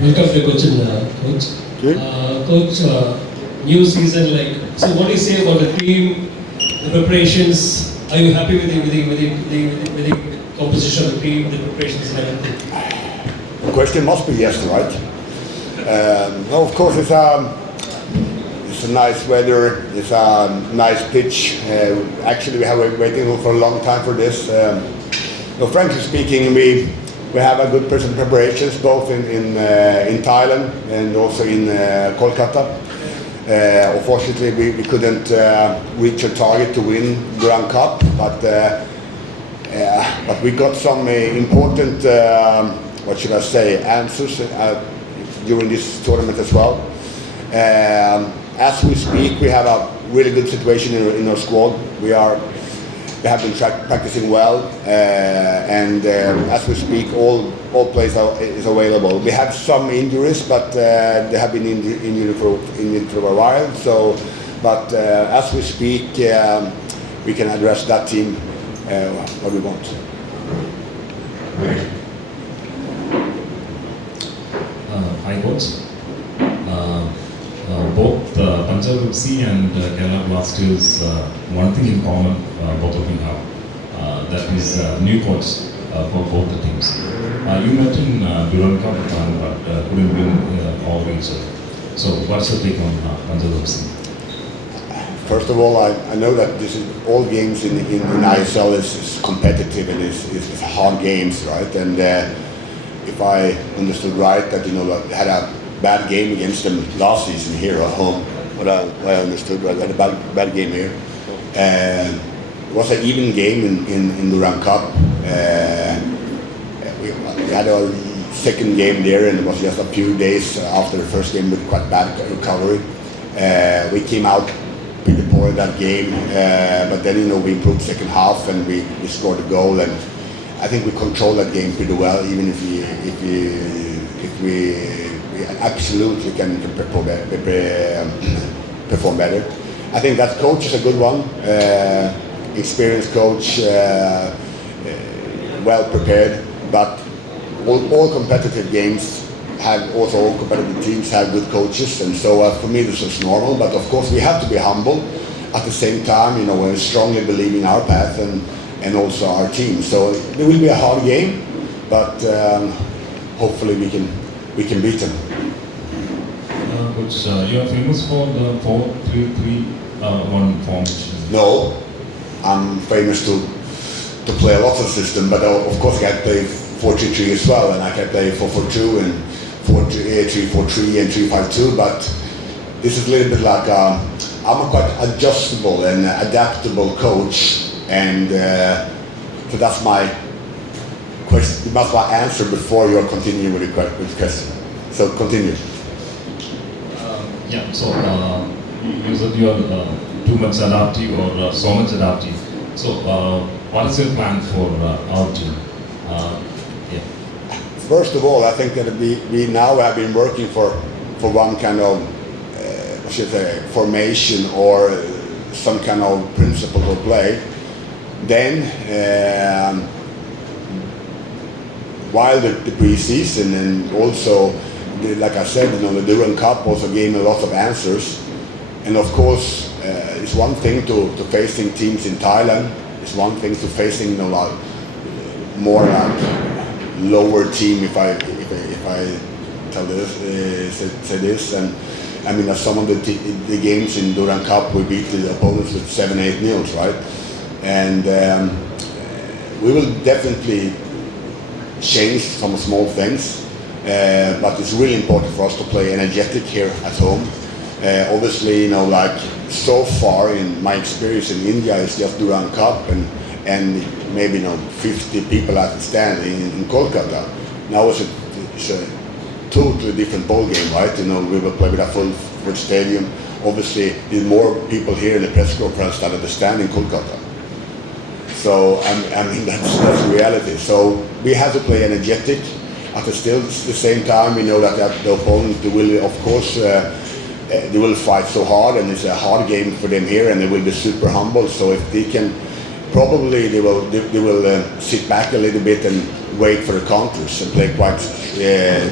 Welcome to Cochin, Coach. Okay. Coach, new season, so what do you say about the team, the preparations? Are you happy with the composition of the team, the preparations and everything? The question must be yes, right? No, of course it's a nice weather, it's a nice pitch. Actually, we have been waiting for a long time for this. Frankly speaking, we have a good preparations both in Thailand and also in Kolkata. Unfortunately, we couldn't reach a target to win Grand Cup, but we got some important, what should I say, answers during this tournament as well. As we speak, we have a really good situation in our squad. We have been practicing well, and as we speak, all players is available. We have some injuries, but they have been injured for a while. So, but as we speak, we can address that team what we want. Hi, Coach. Both Punjab FC and Kerala Blasters, one thing in common, both of you have, that is new coach for both the teams. You met in Durand Cup, but couldn't win all weeks. So what's your take on Punjab FC? First of all, I know that all games in ISL is competitive and is hard games, right? And if I understood right, that I had a bad game against them last season here at home. What I understood, right? I had a bad game here. It was an even game in the Durand Cup. We had a second game there, and it was just a few days after the first game with quite bad recovery. We came out pretty poor in that game, but then we improved second half and we scored a goal, and I think we controlled that game pretty well, even if we absolutely can perform better. I think that coach is a good one, experienced coach, well prepared, but all competitive games have also, all competitive teams have good coaches, and so for me this is normal, but of course we have to be humble at the same time. We strongly believe in our path and also our team, so there will be a hard game, but hopefully we can beat them. Coach, you are famous for the 4-3-3-1 formation. No, I'm famous to play a lot of system, but of course I can play 4-3-3 as well, and I can play 4-4-2 and 3-4-3 and 3-5-2, but this is a little bit like I'm a quite adjustable and adaptable coach, and so that's my question. That's my answer before you continue with the question. So continue. Yeah, so you said you are too much adaptive or so much adaptive. So what is your plan for our team? First of all, I think that we now have been working for one kind of formation or some kind of principle of play. Then, while the pre-season and also, like I said, the Durand Cup also gave me a lot of answers. And of course, it's one thing to facing teams in Thailand. It's one thing to facing more lower team, if I tell this, say this, and I mean, some of the games in Durand Cup we beat the opponents with 7-8-0, right? And we will definitely change some small things, but it's really important for us to play energetic here at home. Obviously, so far in my experience in India, it's just Durand Cup and maybe 50 people at the stand in Kolkata. Now it's a totally different ball game, right? We will play with a full stadium. Obviously, there's more people here in the press conference than at the stand in Kolkata. So I mean that's reality. So we have to play energetic. At the same time, we know that the opponent will, of course, they will fight so hard, and it's a hard game for them here, and they will be super humble. So if they can, probably they will sit back a little bit and wait for the counters and play quite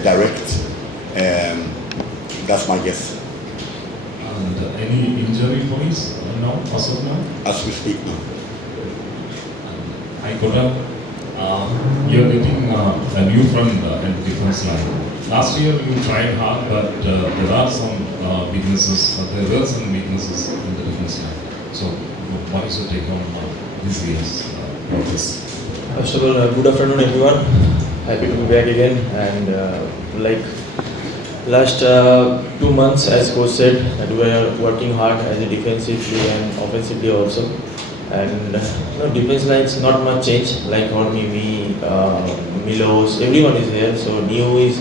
direct. That's my guess. And any injury points now, as of now? As we speak now. I got up. You're getting a new friend in the defense line. Last year you tried hard, but there are some weaknesses. There were some weaknesses in the defense line. So, what is your take on this year's progress? First of all, good afternoon everyone. Happy to be back again. And like last 2 months, as coach said, that we are working hard as a defensively and offensively also. And defense lines not much change. Like Horny, me, Milos, everyone is there. So new is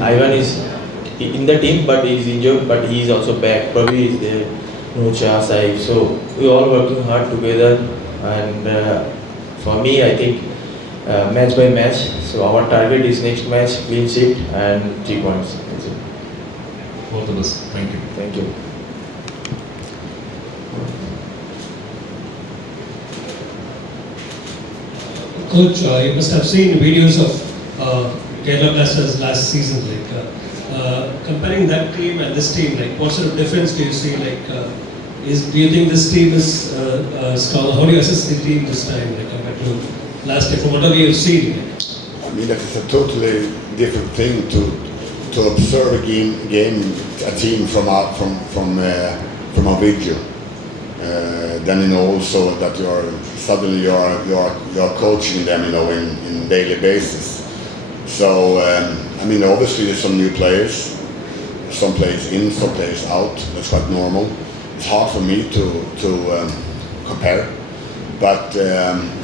Ivan is in the team, but he is injured. But he is also back. Pravi is there. Nucha, Saif. So we all working hard together. And for me, I think match by match. So our target is next match clean sheet and 3 points. That's it. All the best. Thank you. Thank you. Coach, you must have seen videos of Kerala Blasters last season. Like comparing that team and this team, like what sort of difference do you see? Like, do you think this team is strong? How do you assess the team this time, like compared to last year? From whatever you've seen. Like? I mean, that is a totally different thing to observe a a team from a video. Then also that suddenly you're coaching them, in daily basis. So I mean, obviously there's some new players, some players in, some players out. That's quite normal. It's hard for me to compare, but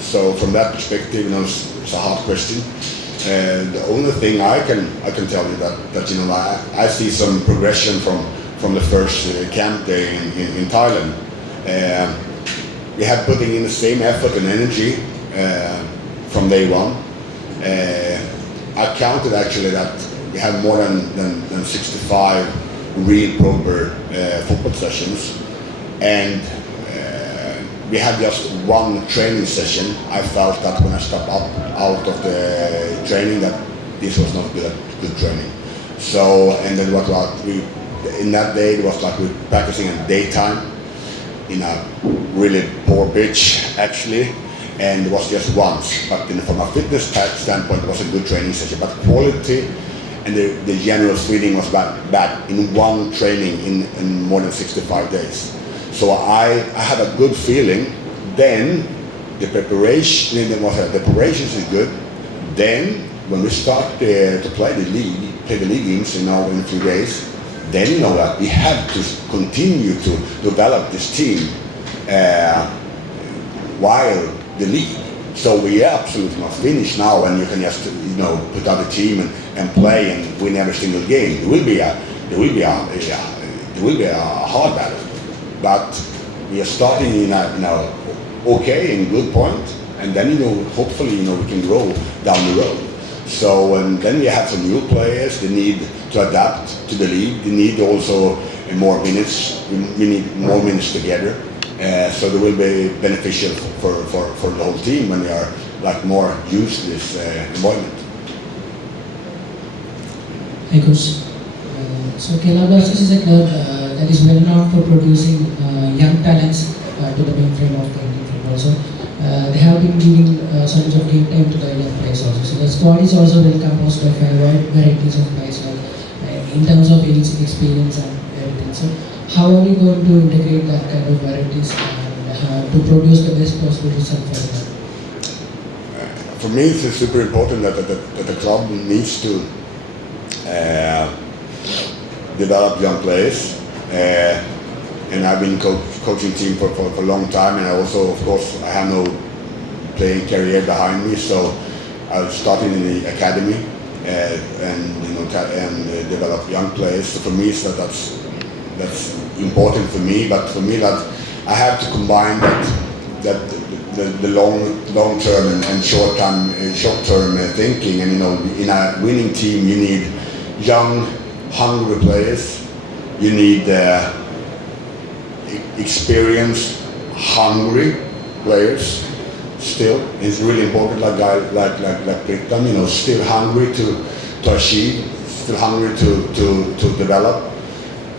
so from that perspective, it's a hard question. The only thing I can tell you that I see some progression from the first camp day in Thailand. We have putting in the same effort and energy from day one. I counted actually that we have more than 65 real proper football sessions, and we had just one training session. I felt that when I stepped out of the training that this was not good training. So, and then what we in that day it was like we were practicing in daytime in a really poor pitch actually, and it was just once. But from a fitness standpoint, it was a good training session. But quality and the general feeling was bad in one training in more than 65 days. So I had a good feeling. Then the preparations is good. Then when we start to play the league games in a few days, then that we have to continue to develop this team while the league. So we absolutely not finished now, and you can just put out a team and play and win every single game. There will be a hard battle, but we are starting in a okay and good point, and then hopefully we can grow down the road. So and then we have some new players. They need to adapt to the league. They need also more minutes. We need more minutes together. So they will be beneficial for the whole team when we are more used to this environment. Hi coach. So Kerala Blasters is a club that is well known for producing young talents to the mainframe of the Indian football. So they have been giving so much of game time to the young players also. So the squad is also well composed of wide varieties of players, in terms of age, experience and everything. So how are we going to integrate that kind of varieties and to produce the best possible result for them? For me, it's super important that the club needs to develop young players. And I've been coaching team for a long time, and I also, of course, I have no playing career behind me, so I started in the academy and develop young players. So for me, that's important for me. But for me, that I have to combine that the long term and short term thinking. And in a winning team, you need young, hungry players. You need experienced, hungry players. Still, it's really important. Like Britain, still hungry to achieve still hungry to develop.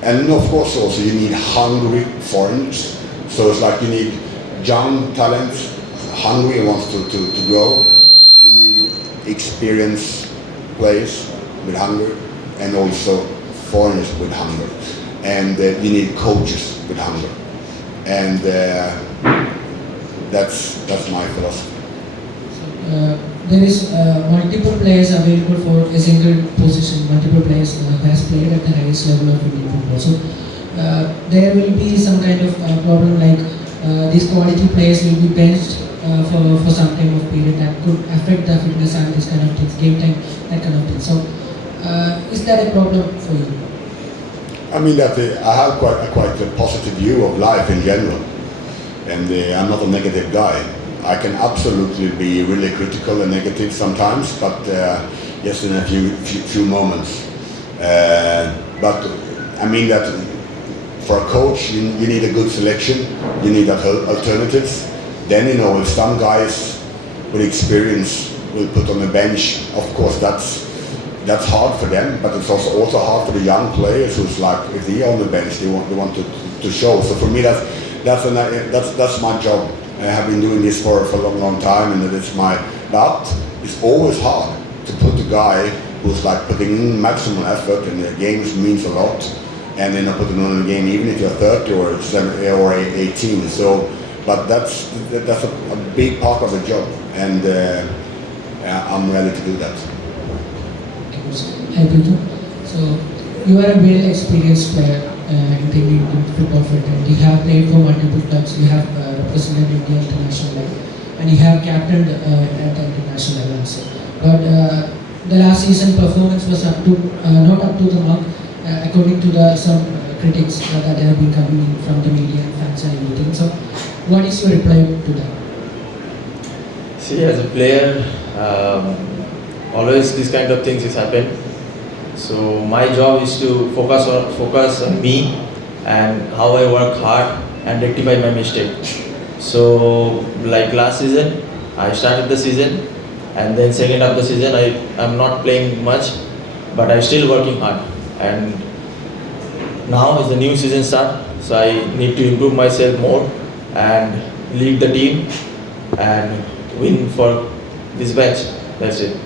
And of course also you need hungry foreigners. So it's like you need young talents, hungry and wants to grow. You need experienced players with hunger and also foreigners with hunger. And you need coaches with hunger. And that's my philosophy. There is multiple players available for a single position, multiple players who has played at the highest level of Indian football. So there will be some kind of problem like these quality players will be benched for some time of period that could affect the fitness and this kind of things, game time, that kind of thing. So is that a problem for you? I mean that I have quite a positive view of life in general, and I'm not a negative guy. I can absolutely be really critical and negative sometimes, but yes, in a few moments. But I mean that for a coach, you need a good selection. You need alternatives. Then if some guys with experience will put on the bench, of course that's hard for them. But it's also hard for the young players who's like if they are on the bench, they want to show. So for me, that's my job. I have been doing this for a long time, and but it's always hard to put a guy who's like putting in maximum effort, and the games means a lot, and then putting on the game even if you're 30 or 7 or 18. So, but that's a big part of the job, and I'm ready to do that. Hi Peter. So you are a very experienced player in the Indian football federation. You have played for multiple clubs. You have represented India international level, and you have captained at the international level also. But the last season performance was not up to the mark, according to some critics that have been coming in from the media and fans and everything. So, what is your reply to that? See, as a player, always these kind of things is happen. So my job is to focus on me and how I work hard and rectify my mistake. So like last season, I started the season, and then second half of the season I'm not playing much, but I'm still working hard. And now is the new season start, so I need to improve myself more and lead the team and win for this match. That's it.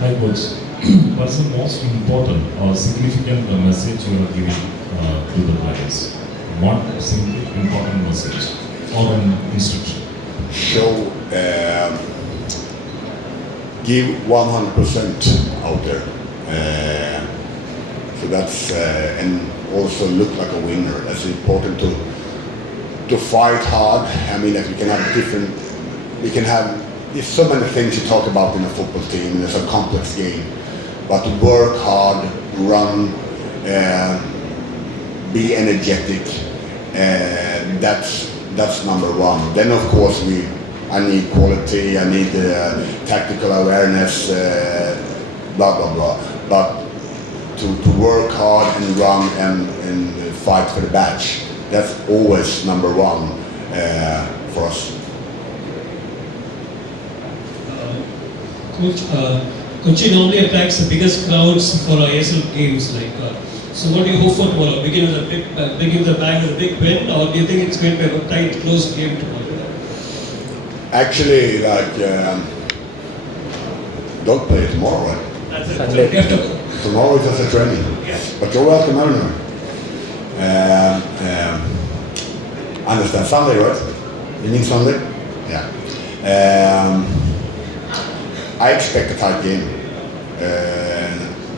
Hi coach, what's the most important or significant message you are giving to the players? One simple important message or an instruction? Show, give 100% out there. So that's and also look like a winner. That's important to fight hard. I mean, that we can have. There's so many things you talk about in a football team, and it's a complex game. But work hard, run, be energetic. That's number one. Then of course I need quality, I need tactical awareness, blah blah blah. But to work hard and run and fight for the badge, that's always number one for us. Kochi normally attracts the biggest crowds for ISL games. So what do you hope for tomorrow? Begin with the bag with a big win, or do you think it's going to be a tight, close game tomorrow? Actually, don't play tomorrow, right? That's it. Sunday. You have to. Tomorrow is just a training. Yes. But you're welcome, Mariner. Understand Sunday, right? You mean Sunday? Yeah. I expect a tight game.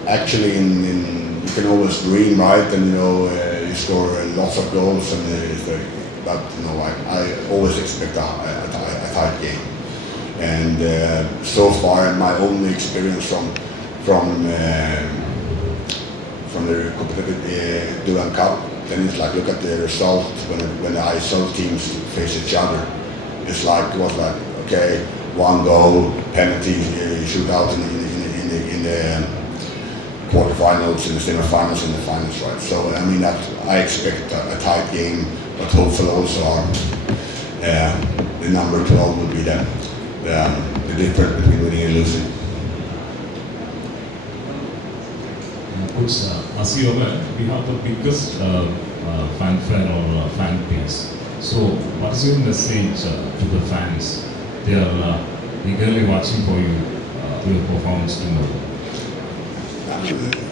Actually, you can always dream, right? And you score lots of goals, but I always expect a tight game. And so far, in my only experience from the competitive Duran Cup, then it's like look at the result when the ISL teams face each other. It was like okay. One goal, penalty, shootout in the quarterfinals, in the semifinals, in the finals, right? So I mean I expect a tight game, but hopefully also the number 12 will be the difference between winning and losing. Coach, as you are aware, we have the biggest fanfare or fan base. So, what is your message to the fans? They are eagerly watching for you, your performance tomorrow.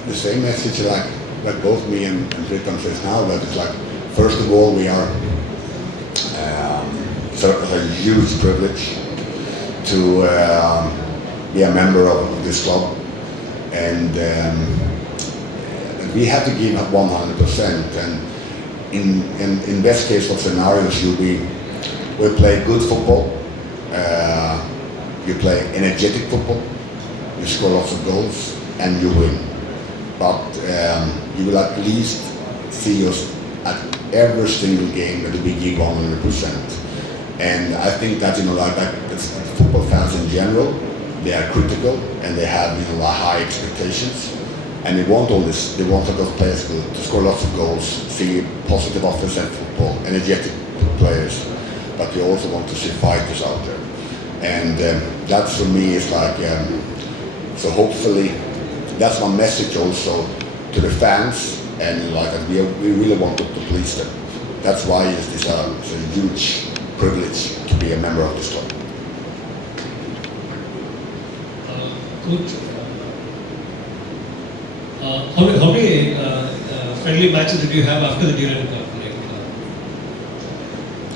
The same message like both me and Prematch says now, that it's like, first of all, we are it's a huge privilege to be a member of this club, and we have to give up 100%. And in best case of scenarios, we play good football, you play energetic football, you score lots of goals, and you win. But you will at least see us at every single game that we give 100%. And I think that football fans in general, they are critical and they have high expectations, and they want all this. They want those players to score lots of goals, see positive offensive football, energetic players, but they also want to see fighters out there. And that for me is so hopefully that's my message also to the fans, and we really want to please them. That's why it's a huge privilege to be a member of this club. Coach, how many friendly matches did you have after the Durand Cup?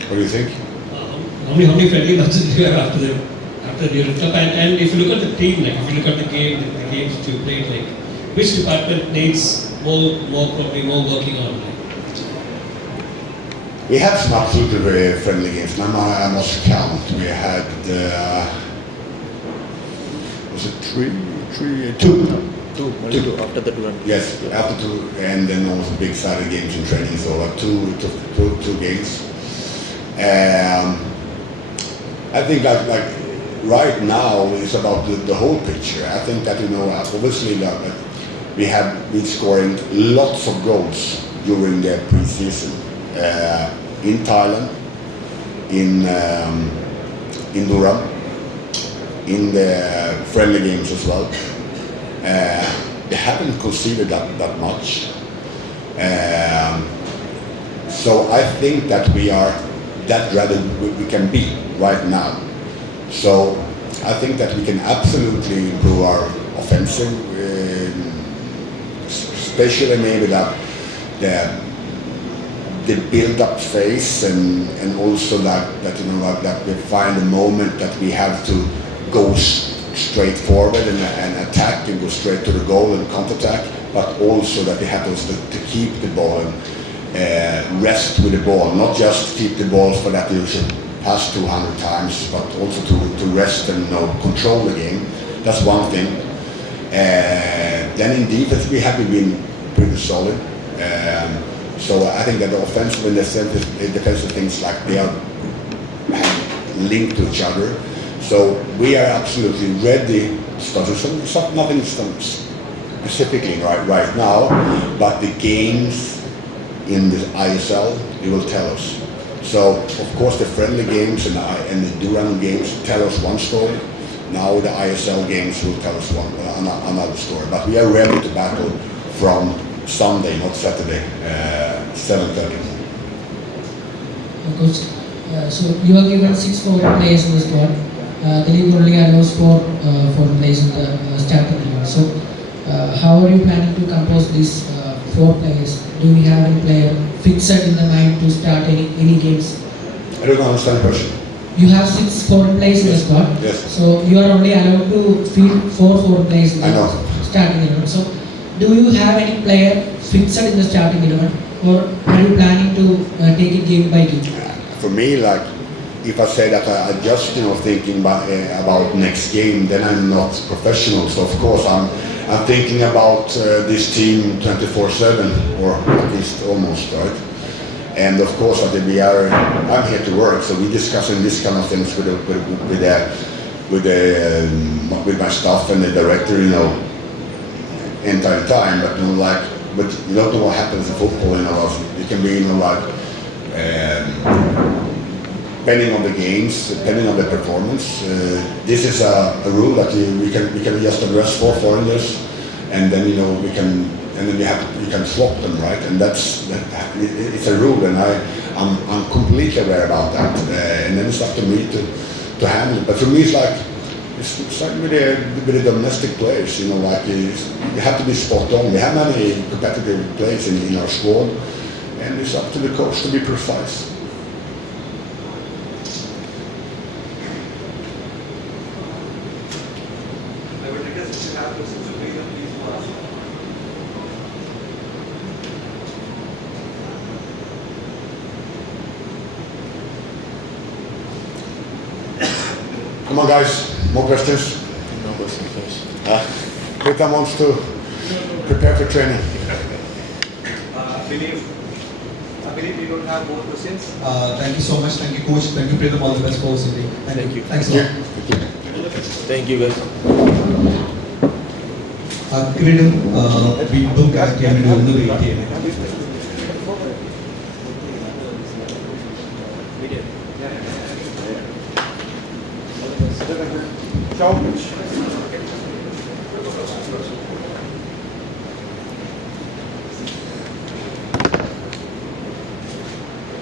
What do you think? How many friendly matches did you have after the Durand Cup? And if you look at the team, if you look at the games that you played, which department needs more working on? We had some absolutely very friendly games. Now I must count. We had was it two? Two after the tournament. Yes, after two, and then also big Saturday games in training. So two games. I think right now it's about the whole picture. I think that obviously we're scoring lots of goals during the pre-season in Thailand, in Durham, in the friendly games as well. They haven't conceded that much, so I think that we are that ready we can be right now. So I think that we can absolutely improve our offensive, especially maybe the build-up phase, and also that we find a moment that we have to go straight forward and attack and go straight to the goal and counter-attack, but also that we have to keep the ball and rest with the ball, not just keep the ball for that you should pass 200 times, but also to rest and control the game. That's one thing. Then in defense we have been pretty solid. So I think that the offensive and the defensive things they are linked to each other. So we are absolutely ready to start. Nothing specifically right now, but the games in the ISL, they will tell us. So of course the friendly games and the Durham games tell us one story. Now the ISL games will tell us another story. But we are ready to battle from Sunday, not Saturday, 7:30. Coach, so you are given 6 foreign players in the squad. The league only allows 4 foreign players in the starting eleven. So how are you planning to compose these 4 players? Do we have any player fixed in the mind to start any games? I don't understand the question. You have 6 foreign players in the squad. Yes. So you are only allowed to field 4 foreign players in the starting 11. So do you have any player fixed in the starting 11, or are you planning to take it game by game? For me, if I say that I just thinking about next game, then I'm not professional. So of course I'm thinking about this team 24/7, or at least almost, right? And of course I'm here to work, so we're discussing this kind of things with my staff and the director, entire time. But you don't know what happens in football. It can be depending on the games, depending on the performance. This is a rule that we can just address for foreigners, and then we can, and then you can swap them, right? And it's a rule, and I'm completely aware about that. And then it's up to me to handle it. But for me, it's like with the domestic players, like you have to be spot on. We have many competitive players in our squad, and it's up to the coach to be precise. I would request if you have questions to bring them, please ask. Come on, guys. More questions? No question, thanks. Britta wants to prepare for training. I believe we don't have more questions. Thank you so much. Thank you, coach. Thank you, Prematch. All the best for OCP. Thank you. Thanks a lot. Thank you guys. കിരീടം വീണ്ടും connect ചെയ്യാൻ വേണ്ടി ഒന്ന് wait ചെയ്യണേ.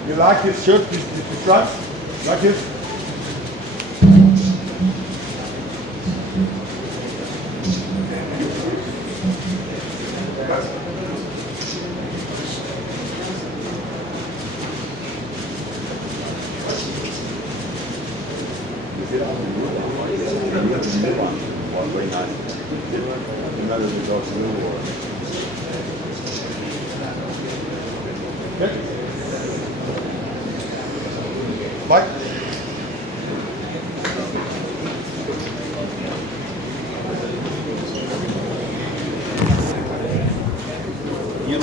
You like this shirt, this stripes? Like this? Bye. You